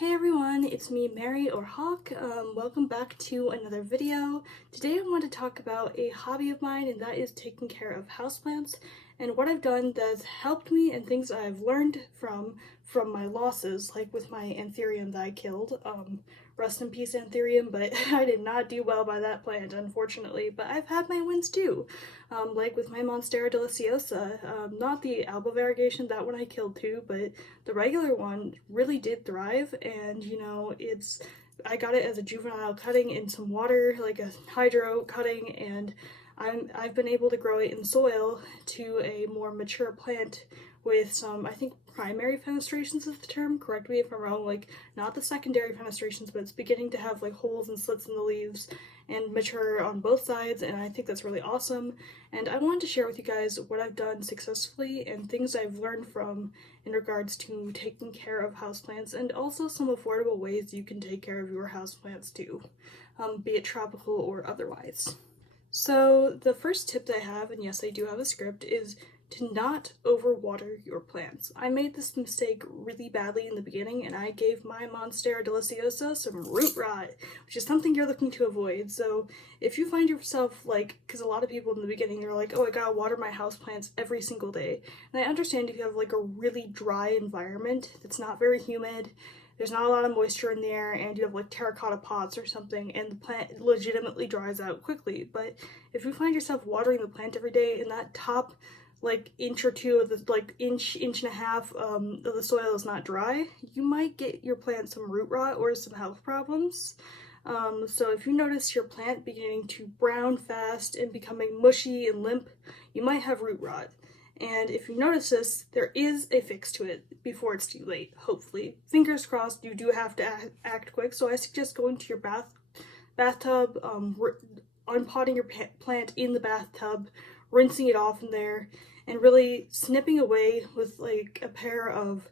Hey everyone, it's me, Mary or Hawk. Welcome back to another video. Today I want to talk about a hobby of mine, and that is taking care of houseplants and what I've done that's helped me and things I've learned from my losses, like with my anthurium that I killed. Rest in peace, anthurium, but I did not do well by that plant, unfortunately. But I've had my wins too, like with my Monstera deliciosa. Not the alba variegation, that one I killed too, but the regular one really did thrive, and I got it as a juvenile cutting in some water, like a hydro cutting, and I've been able to grow it in soil to a more mature plant with some, I think, primary fenestrations is the term. Correct me if I'm wrong, like not the secondary fenestrations, but it's beginning to have like holes and slits in the leaves and mature on both sides, and I think that's really awesome. And I wanted to share with you guys what I've done successfully and things I've learned from in regards to taking care of houseplants, and also some affordable ways you can take care of your houseplants too, be it tropical or otherwise. So the first tip that I have, and yes I do have a script, is to not overwater your plants. I made this mistake really badly in the beginning, and I gave my Monstera deliciosa some root rot, which is something you're looking to avoid. So if you find yourself like, because a lot of people in the beginning they're like, oh, I gotta water my houseplants every single day. And I understand if you have like a really dry environment that's not very humid, there's not a lot of moisture in the air, and you have like terracotta pots or something, and the plant legitimately dries out quickly. But if you find yourself watering the plant every day and that top like inch or two of the like inch and a half of the soil is not dry, you might get your plant some root rot or some health problems. So if you notice your plant beginning to brown fast and becoming mushy and limp, you might have root rot. And if you notice this, there is a fix to it before it's too late, hopefully. Fingers crossed, you do have to act quick, so I suggest going to your bathtub, unpotting your plant in the bathtub, rinsing it off in there, and really snipping away with like a pair of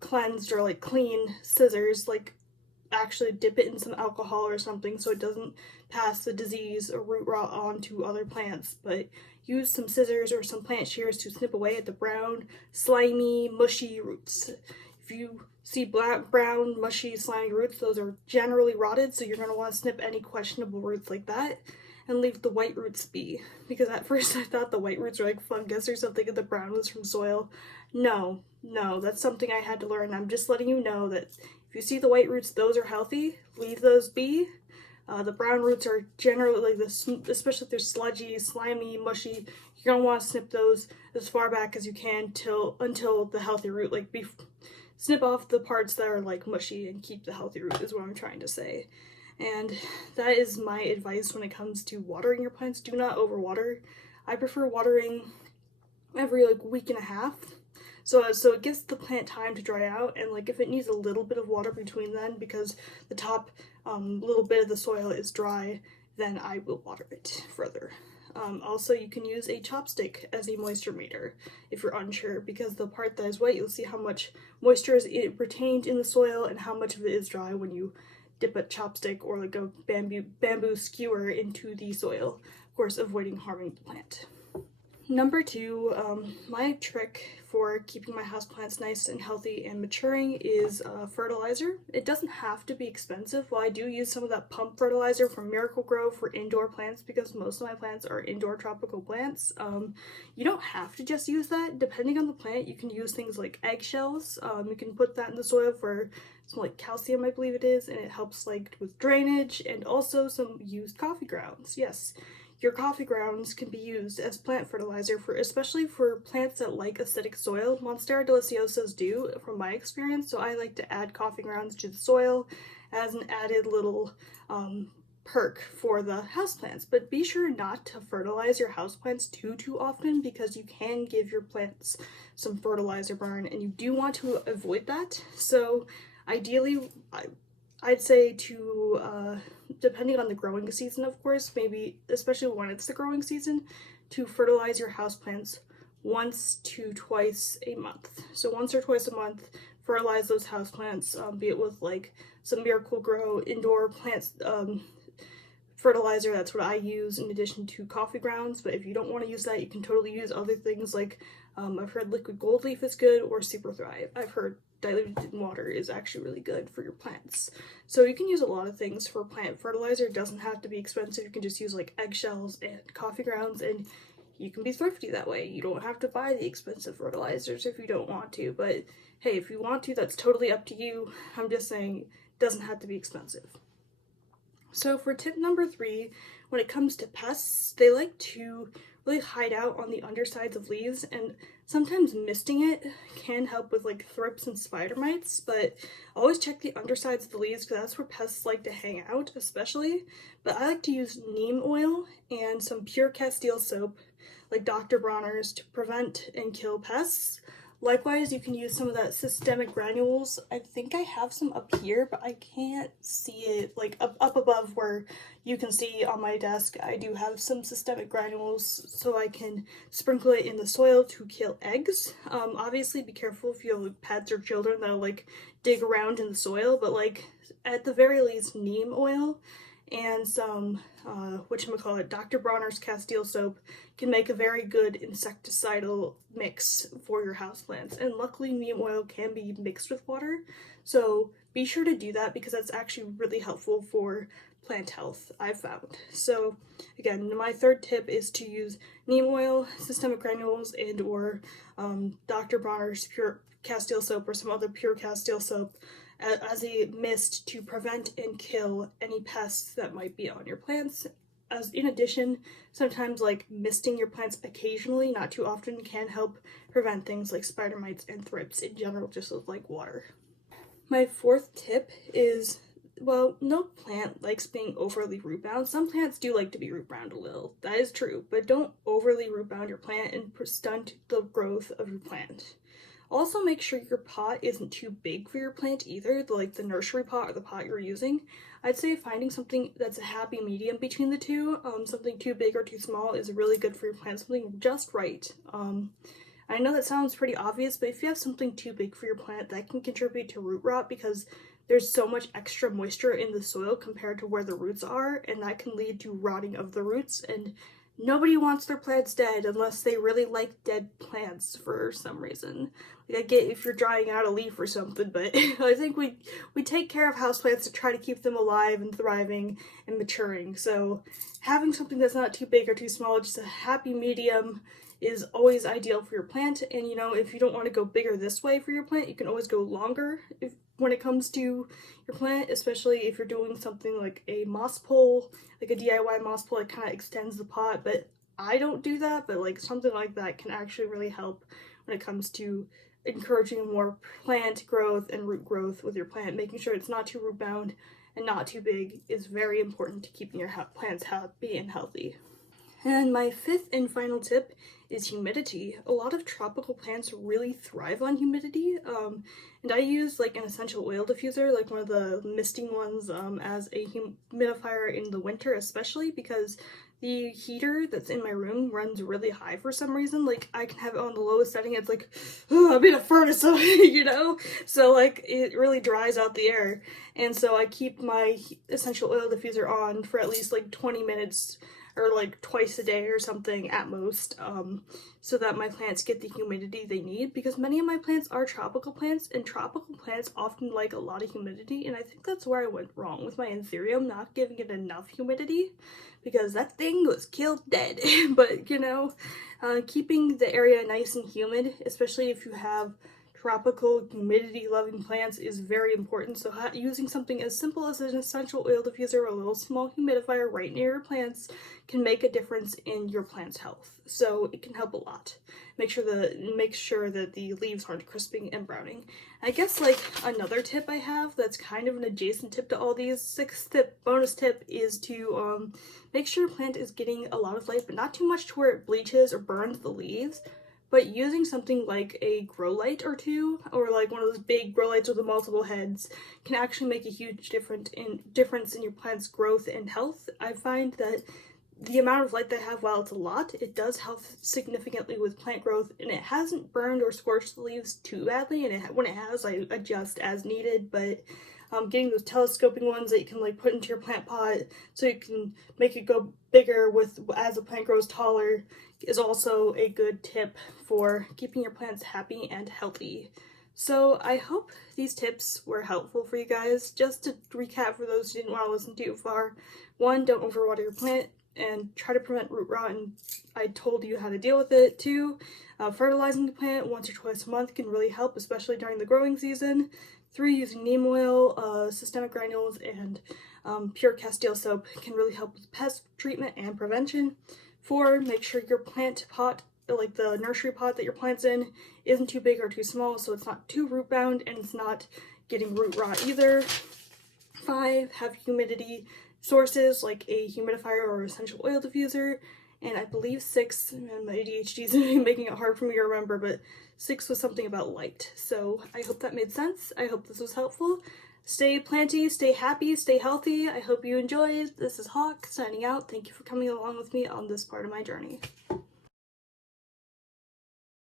cleansed or like clean scissors, like actually dip it in some alcohol or something so it doesn't pass the disease or root rot on to other plants, but use some scissors or some plant shears to snip away at the brown, slimy, mushy roots. If you see black, brown, mushy, slimy roots, those are generally rotted, so you're going to want to snip any questionable roots like that and leave the white roots be. Because at first I thought the white roots were like fungus or something and the brown was from soil. No, that's something I had to learn. I'm just letting you know that if you see the white roots, those are healthy. Leave those be. The brown roots are generally like this, especially if they're sludgy, slimy, mushy. You're gonna want to snip those as far back as you can until the healthy root, like snip off the parts that are like mushy and keep the healthy root is what I'm trying to say. And that is my advice when it comes to watering your plants. Do not overwater. I prefer watering every like week and a half. So it gives the plant time to dry out, and like if it needs a little bit of water between then because the top little bit of the soil is dry, then I will water it further. Also, you can use a chopstick as a moisture meter if you're unsure, because the part that is wet, you'll see how much moisture is retained in the soil and how much of it is dry when you dip a chopstick or like a bamboo skewer into the soil, of course avoiding harming the plant. Number two, my trick for keeping my houseplants nice and healthy and maturing is fertilizer. It doesn't have to be expensive. While I do use some of that pump fertilizer from Miracle-Gro for indoor plants, because most of my plants are indoor tropical plants, you don't have to just use that. Depending on the plant, you can use things like eggshells. You can put that in the soil for some like calcium, I believe it is, and it helps like with drainage, and also some used coffee grounds. Yes. Your coffee grounds can be used as plant fertilizer, especially for plants that like acidic soil. Monstera deliciosas do, from my experience, so I like to add coffee grounds to the soil as an added little perk for the houseplants. But be sure not to fertilize your houseplants too often, because you can give your plants some fertilizer burn, and you do want to avoid that. So ideally, I'd say to, depending on the growing season, of course, maybe especially when it's the growing season, to fertilize your houseplants once to twice a month. So once or twice a month, fertilize those houseplants, be it with like some Miracle-Gro indoor plants fertilizer. That's what I use in addition to coffee grounds. But if you don't want to use that, you can totally use other things like I've heard liquid gold leaf is good, or Super Thrive. I've heard diluted in water is actually really good for your plants. So you can use a lot of things for plant fertilizer. It doesn't have to be expensive. You can just use like eggshells and coffee grounds, and you can be thrifty that way. You don't have to buy the expensive fertilizers if you don't want to, but hey, if you want to, that's totally up to you. I'm just saying it doesn't have to be expensive. So for tip number 3, when it comes to pests, they like to really hide out on the undersides of leaves, and sometimes misting it can help with like thrips and spider mites, but always check the undersides of the leaves because that's where pests like to hang out especially. But I like to use neem oil and some pure Castile soap like Dr. Bronner's to prevent and kill pests. Likewise, you can use some of that systemic granules. I think I have some up here, but I can't see it like up above where you can see on my desk. I do have some systemic granules so I can sprinkle it in the soil to kill eggs. Obviously be careful if you have pets or children that'll like dig around in the soil, but like at the very least neem oil and some whatchamacallit, Dr. Bronner's Castile soap can make a very good insecticidal mix for your houseplants. And luckily neem oil can be mixed with water, so be sure to do that because that's actually really helpful for plant health, I've found. So again, my third tip is to use neem oil, systemic granules, and or Dr. Bronner's pure Castile soap or some other pure Castile soap as a mist to prevent and kill any pests that might be on your plants. As in addition, sometimes like misting your plants occasionally, not too often, can help prevent things like spider mites and thrips in general, just like water. My fourth tip is, well, no plant likes being overly root bound. Some plants do like to be root bound a little, that is true, but don't overly root bound your plant and stunt the growth of your plant. Also, make sure your pot isn't too big for your plant either, like the nursery pot or the pot you're using. I'd say finding something that's a happy medium between the two, something too big or too small is really good for your plant, something just right. I know that sounds pretty obvious, but if you have something too big for your plant, that can contribute to root rot because there's so much extra moisture in the soil compared to where the roots are, and that can lead to rotting of the roots, and nobody wants their plants dead unless they really like dead plants for some reason. Like I get if you're drying out a leaf or something, but I think we take care of houseplants to try to keep them alive and thriving and maturing. So having something that's not too big or too small, just a happy medium, is always ideal for your plant. And you know, if you don't want to go bigger this way for your plant, you can always go longer when it comes to your plant, especially if you're doing something like a moss pole, like a DIY moss pole. It kind of extends the pot, but I don't do that, but like something like that can actually really help when it comes to encouraging more plant growth and root growth with your plant. Making sure it's not too root bound and not too big is very important to keeping your plants happy and healthy. And my fifth and final tip is humidity. A lot of tropical plants really thrive on humidity, and I use like an essential oil diffuser, like one of the misting ones, as a humidifier in the winter, especially because the heater that's in my room runs really high for some reason. Like I can have it on the lowest setting, it's like, oh, I'm in a furnace, you know? So like it really dries out the air. And so I keep my essential oil diffuser on for at least like 20 minutes or like twice a day or something at most, so that my plants get the humidity they need, because many of my plants are tropical plants, and tropical plants often like a lot of humidity, and I think that's where I went wrong with my anthurium, not giving it enough humidity, because that thing was killed dead. But you know, keeping the area nice and humid, especially if you have tropical humidity loving plants, is very important. So using something as simple as an essential oil diffuser or a little small humidifier right near your plants can make a difference in your plant's health. So it can help a lot. Make sure that the leaves aren't crisping and browning. I guess like another tip I have that's kind of an adjacent tip to all these, sixth bonus tip, is to make sure your plant is getting a lot of light, but not too much to where it bleaches or burns the leaves. But using something like a grow light or two, or like one of those big grow lights with the multiple heads, can actually make a huge difference in your plant's growth and health. I find that the amount of light they have, while it's a lot, it does help significantly with plant growth, and it hasn't burned or scorched the leaves too badly, and when it has, I adjust as needed. But getting those telescoping ones that you can like put into your plant pot so you can make it go bigger as the plant grows taller is also a good tip for keeping your plants happy and healthy. So I hope these tips were helpful for you guys. Just to recap for those who didn't want to listen too far, 1, don't overwater your plant and try to prevent root rot, and I told you how to deal with it. 2, fertilizing the plant once or twice a month can really help, especially during the growing season. 3, using neem oil, systemic granules, and pure Castile soap can really help with pest treatment and prevention. 4, make sure your plant pot, like the nursery pot that your plant's in, isn't too big or too small, so it's not too root bound and it's not getting root rot either. 5, have humidity sources like a humidifier or essential oil diffuser. And I believe 6, and my ADHD is making it hard for me to remember, but 6 was something about light. So I hope that made sense. I hope this was helpful. Stay planty, stay happy, stay healthy. I hope you enjoyed. This is Hawk signing out. Thank you for coming along with me on this part of my journey.